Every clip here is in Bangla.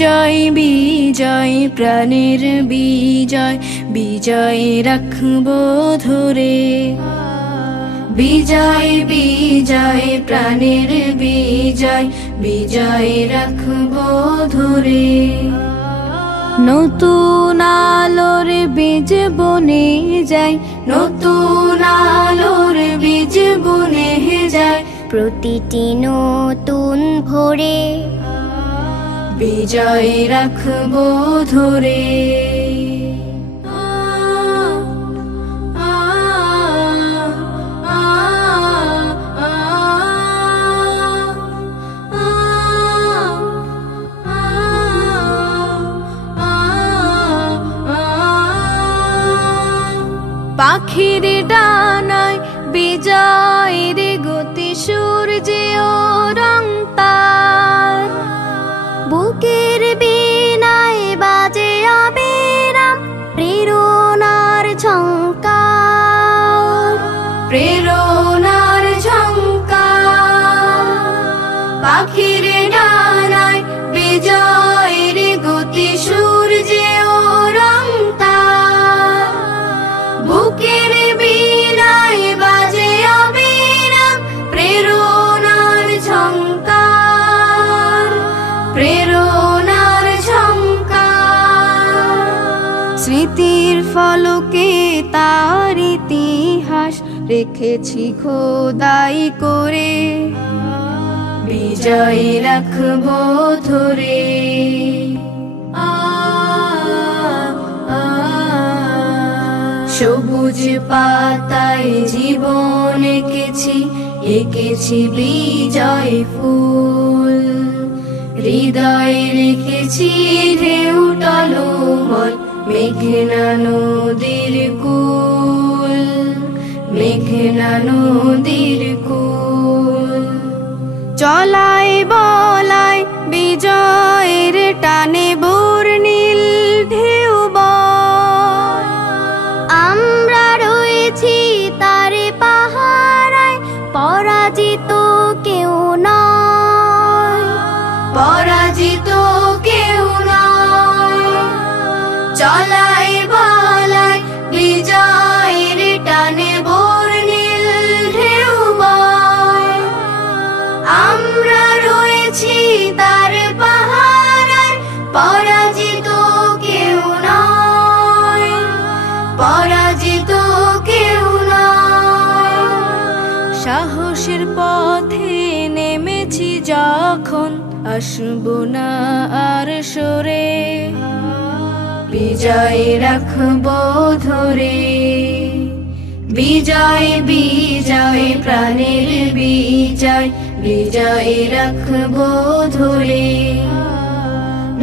বিজয় বিজয় প্রাণের বিজয়, বিজয় রাখবো ধরে। বিজয় বিজয় প্রাণের বিজয়, বিজয় রাখবো ধরে। নতুন আলোর বীজ বনে যায়, নতুন আলোর বীজ বনে যায়, প্রতিটি নতুন ভোরে বিজয় রাখবো ধরে। পাখির ডানায় বিজয়ের গতি, সূর্যে ও রং তার, বুকের বীণায় বাজে অবিরাম প্রেরণার ঝংকার, প্রেরণার ঝংকার। পাখির ডানায় বিজয়ের গতি, সূর্যে ও রং তার, বুকের বীণায় বাজে অবিরাম প্রেরণার ঝংকার, প্রেরণার ঝংকার। স্মৃতির ফলকে তার ইতিহাস রেখেছি খোদাই করে, বিজয় রাখবো ধরে। সবুজ পাতায় জীবন এঁকেছি, এঁকেছি বিজয় ফুল, হৃদয়ে রেখেছি ঢেউ টলমল মেঘনা নদীর কূল, মেঘনা নদীর কূল। চলায় বলায় বিজয়ের টানে বর্ণিল ঢেউ বয়, আমরা রয়েছি তার পাহারায়, পরাজিত কেউ নয়, পরাজিত কেউ নয়। চলায় বলায় বিজয়ের টানে বর্ণিল ঢেউ বয়, আমরা রয়েছি তার পাহারায়, পরাজিত কেউ নয়, পরাজিত কেউ নয়। সাহসের পথে নেমেছি যখন, আসবো না আর সরে, বিজয় রাখবো ধরে। বিজয় বিজয় প্রাণের বিজয়, বিজয় রাখবো ধরে।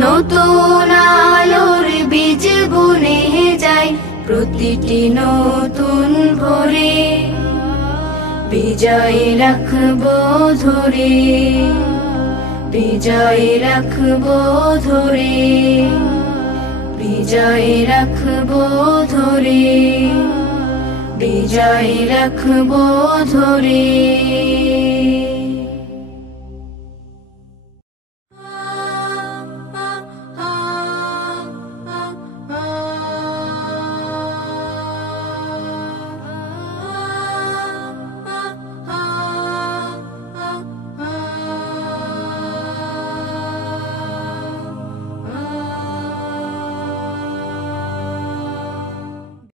নতুন আলোর বীজ বুনে যায় প্রতিটি নতুন ভোরে, বিজয় রাখবো ধরে, বিজয় রাখবো ধরে, বিজয় রাখবো ধরে, বিজয় রাখবো ধরে।